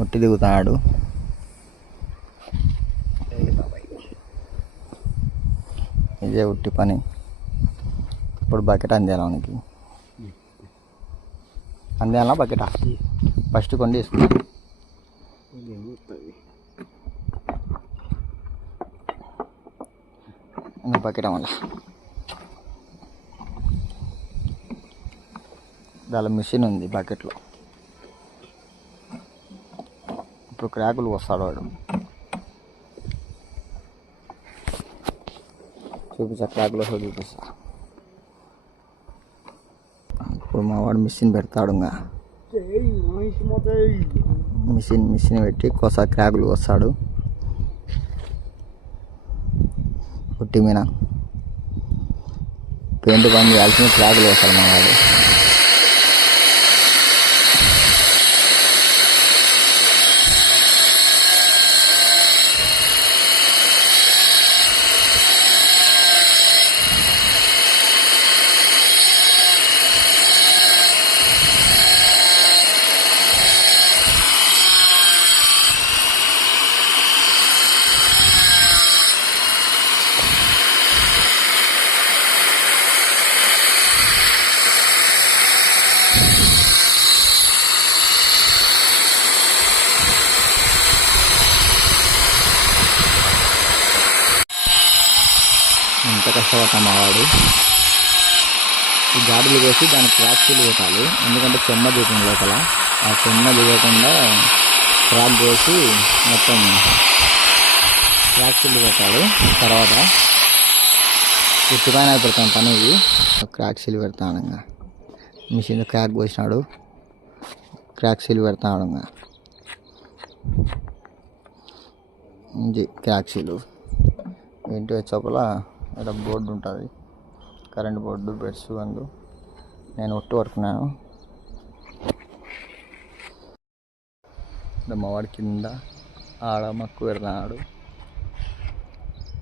ఒట్టి దిగుతాడు. ఇదే ఉట్టి పని. ఇప్పుడు బకెట్ అందేలా మనకి అందేలా బకెటా? ఫస్ట్ కొండి వేసుకున్నా బకెట్ మళ్ళా దాని మిషన్ ఉంది బకెట్లో. ఇప్పుడు క్రాకులు వస్తాడు వాడు? చూపిస్తా క్రాకులు వస్తాడు చూపిస్తా ఇప్పుడు మా వాడు మిషన్ పెడతాడు ఇంకా. మిషన్ మిషన్ పెట్టి కొస క్రాకులు వస్తాడు. పుట్టి మీద. పెయింట్ పని చేయాల్సిన క్రాకులు వస్తాడు మా వాడు. ఎంత కష్టపడతాం మావాడు ఈ గాడులు వేసి దానికి క్రాక్సీలు పెట్టాలి ఎందుకంటే చెమ్మ దిగుతుంది లోపల. ఆ చెమ్మ దిగకుండా క్రాక్ చేసి మొత్తం క్రాక్సీలు పెట్టాలి తర్వాత ఉత్తిపైన పెడతాం పని ఇది. క్రాక్సీలు పెడతాను ఇంకా. Machine crack పోసినాడు. క్రాక్సీలు పెడతాడు ఇంకా. ఇది క్రాక్సీలు ఏంటి వచ్చేపల ఇక్కడ బోర్డు ఉంటుంది. కరెంట్ బోర్డు బెడ్స్ అందు. నేను ఒట్టు పడుకున్నాను ఇక్కడ మా వాడి కింద ఆడ మక్కు పెడతాడు